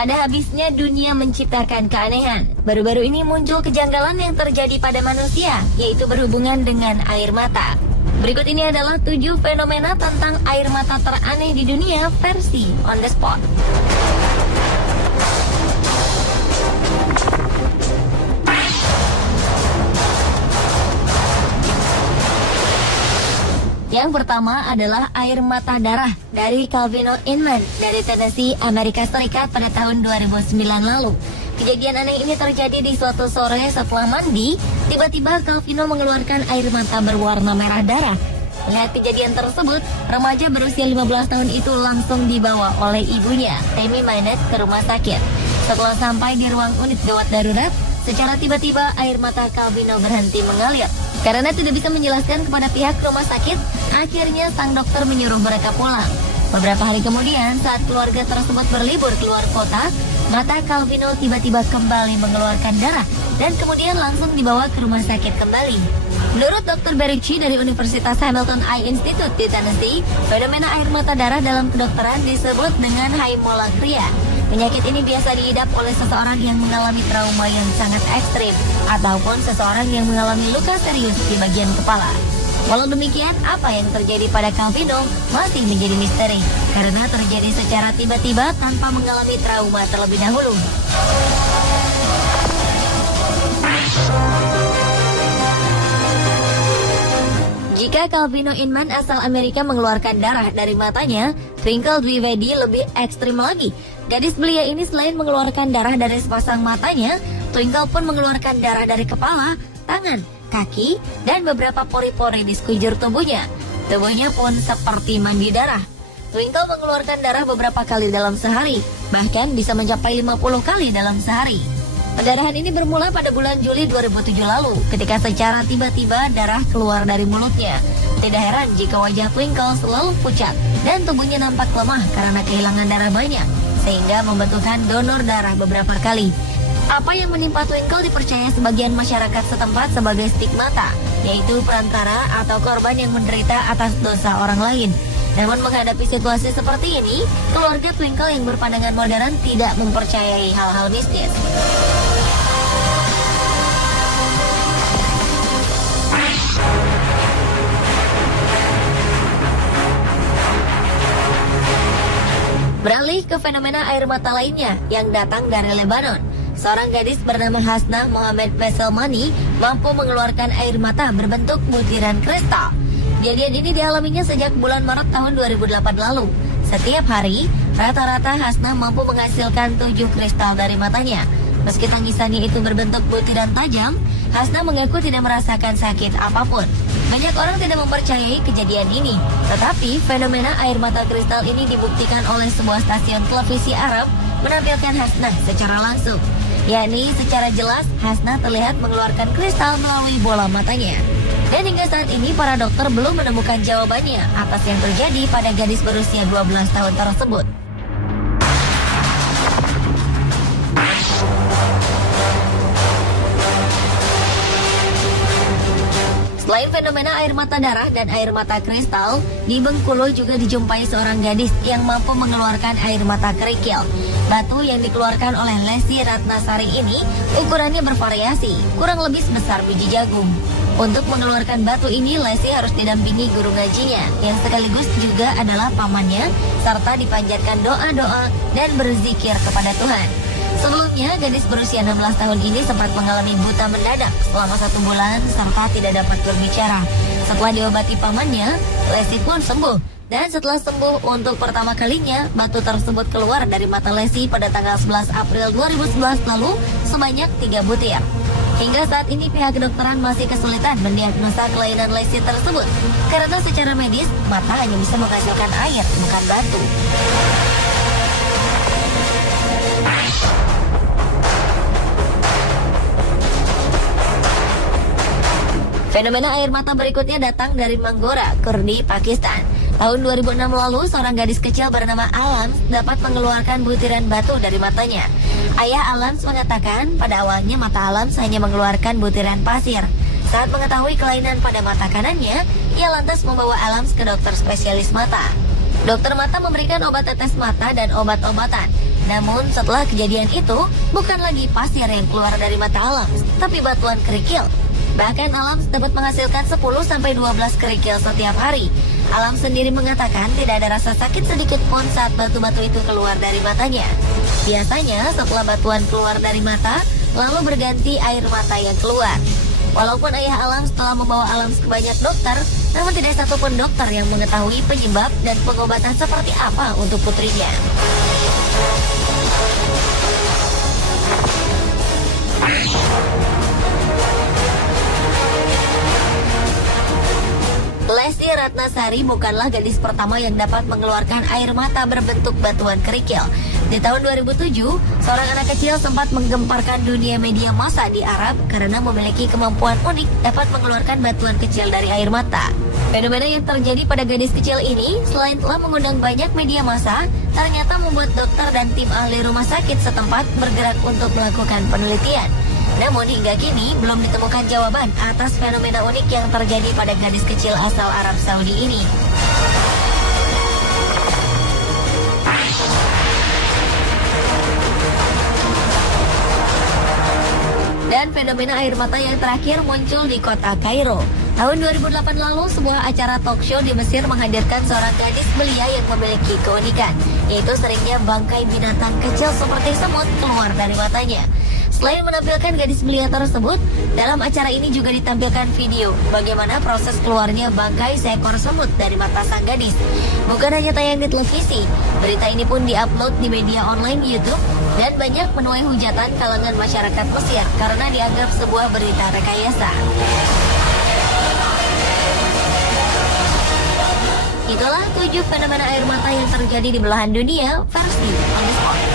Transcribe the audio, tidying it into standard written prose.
Tak ada habisnya dunia menciptakan keanehan. Baru-baru ini muncul kejanggalan yang terjadi pada manusia, yaitu berhubungan dengan air mata. Berikut ini adalah 7 fenomena tentang air mata teraneh di dunia versi on the spot. Yang pertama adalah air mata darah dari Calvino Inman dari Tennessee, Amerika Serikat pada tahun 2009 lalu. Kejadian aneh ini terjadi di suatu sore setelah mandi, tiba-tiba Calvino mengeluarkan air mata berwarna merah darah. Melihat kejadian tersebut, remaja berusia 15 tahun itu langsung dibawa oleh ibunya, Tammy Maynard, ke rumah sakit. Setelah sampai di ruang unit gawat darurat, secara tiba-tiba air mata Calvino berhenti mengalir. Karena tidak bisa menjelaskan kepada pihak rumah sakit, akhirnya sang dokter menyuruh mereka pulang. Beberapa hari kemudian, saat keluarga tersebut berlibur keluar kota, mata Calvino tiba-tiba kembali mengeluarkan darah dan kemudian langsung dibawa ke rumah sakit kembali. Menurut Dr. Bericci dari Universitas Hamilton Eye Institute di Tennessee, fenomena air mata darah dalam kedokteran disebut dengan hemolagria. Penyakit ini biasa diidap oleh seseorang yang mengalami trauma yang sangat ekstrim ataupun seseorang yang mengalami luka serius di bagian kepala. Walau demikian, apa yang terjadi pada Calvino masih menjadi misteri karena terjadi secara tiba-tiba tanpa mengalami trauma terlebih dahulu. Jika Calvino Inman asal Amerika mengeluarkan darah dari matanya, Twinkle Dwivedi lebih ekstrim lagi. Gadis belia ini selain mengeluarkan darah dari sepasang matanya, Twinkle pun mengeluarkan darah dari kepala, tangan, kaki, dan beberapa pori-pori di sekujur tubuhnya. Tubuhnya pun seperti mandi darah. Twinkle mengeluarkan darah beberapa kali dalam sehari, bahkan bisa mencapai 50 kali dalam sehari. Pendarahan ini bermula pada bulan Juli 2007 lalu, ketika secara tiba-tiba darah keluar dari mulutnya. Tidak heran jika wajah Twinkle selalu pucat dan tubuhnya nampak lemah karena kehilangan darah banyak, sehingga membutuhkan donor darah beberapa kali. Apa yang menimpa Twinkle dipercaya sebagian masyarakat setempat sebagai stigmata, yaitu perantara atau korban yang menderita atas dosa orang lain. Namun menghadapi situasi seperti ini, keluarga Twinkle yang berpandangan modern tidak mempercayai hal-hal mistis. Beralih ke fenomena air mata lainnya yang datang dari Lebanon. Seorang gadis bernama Hasnah Mohamed Beselmani mampu mengeluarkan air mata berbentuk butiran kristal. Kejadian ini dialaminya sejak bulan Maret tahun 2008 lalu. Setiap hari, rata-rata Hasnah mampu menghasilkan 7 kristal dari matanya. Meski tangisannya itu berbentuk butiran tajam, Hasnah mengaku tidak merasakan sakit apapun. Banyak orang tidak mempercayai kejadian ini, tetapi fenomena air mata kristal ini dibuktikan oleh sebuah stasiun televisi Arab menampilkan Hasnah secara langsung. Yakni secara jelas Hasnah terlihat mengeluarkan kristal melalui bola matanya. Dan hingga saat ini para dokter belum menemukan jawabannya atas yang terjadi pada gadis berusia 12 tahun tersebut. Selain fenomena air mata darah dan air mata kristal, di Bengkulu juga dijumpai seorang gadis yang mampu mengeluarkan air mata kerikil. Batu yang dikeluarkan oleh Lesti Ratnasari ini ukurannya bervariasi, kurang lebih sebesar biji jagung. Untuk mengeluarkan batu ini, Lesti harus didampingi guru ngajinya, yang sekaligus juga adalah pamannya, serta dipanjatkan doa-doa dan berzikir kepada Tuhan. Sebelumnya, gadis berusia 16 tahun ini sempat mengalami buta mendadak selama 1 bulan serta tidak dapat berbicara. Setelah diobati pamannya, Lesti pun sembuh. Dan setelah sembuh untuk pertama kalinya, batu tersebut keluar dari mata Lesti pada tanggal 11 April 2011 lalu sebanyak 3 butir. Hingga saat ini pihak kedokteran masih kesulitan mendiagnosa kelainan Lesti tersebut. Karena secara medis, mata hanya bisa menghasilkan air, bukan batu. Fenomena air mata berikutnya datang dari Manggora, Kurdi, Pakistan. Tahun 2006 lalu, seorang gadis kecil bernama Alams dapat mengeluarkan butiran batu dari matanya. Ayah Alams mengatakan pada awalnya mata Alams hanya mengeluarkan butiran pasir. Saat mengetahui kelainan pada mata kanannya, ia lantas membawa Alams ke dokter spesialis mata. Dokter mata memberikan obat tetes mata dan obat-obatan. Namun setelah kejadian itu, bukan lagi pasir yang keluar dari mata Alams, tapi batuan kerikil. Bahkan Alams dapat menghasilkan 10-12 kerikil setiap hari. Alams sendiri mengatakan tidak ada rasa sakit sedikit pun saat batu-batu itu keluar dari matanya. Biasanya setelah batuan keluar dari mata, lalu berganti air mata yang keluar. Walaupun ayah Alams telah membawa Alams ke banyak dokter, namun tidak satupun dokter yang mengetahui penyebab dan pengobatan seperti apa untuk putrinya. Lesti Ratnasari bukanlah gadis pertama yang dapat mengeluarkan air mata berbentuk batuan kerikil. Di tahun 2007, seorang anak kecil sempat menggemparkan dunia media massa di Arab karena memiliki kemampuan unik dapat mengeluarkan batuan kecil dari air mata. Fenomena yang terjadi pada gadis kecil ini, selain telah mengundang banyak media massa, ternyata membuat dokter dan tim ahli rumah sakit setempat bergerak untuk melakukan penelitian. Namun hingga kini belum ditemukan jawaban atas fenomena unik yang terjadi pada gadis kecil asal Arab Saudi ini. Dan fenomena air mata yang terakhir muncul di kota Kairo. Tahun 2008 lalu, sebuah acara talk show di Mesir menghadirkan seorang gadis belia yang memiliki keunikan, yaitu seringnya bangkai binatang kecil seperti semut keluar dari matanya. Selain menampilkan gadis belia tersebut, dalam acara ini juga ditampilkan video bagaimana proses keluarnya bangkai seekor semut dari mata sang gadis. Bukan hanya tayang di televisi, berita ini pun diupload di media online YouTube dan banyak menuai hujatan kalangan masyarakat Mesir karena dianggap sebuah berita rekayasa. Itulah 7 fenomena air mata yang terjadi di belahan dunia versi On The Spot.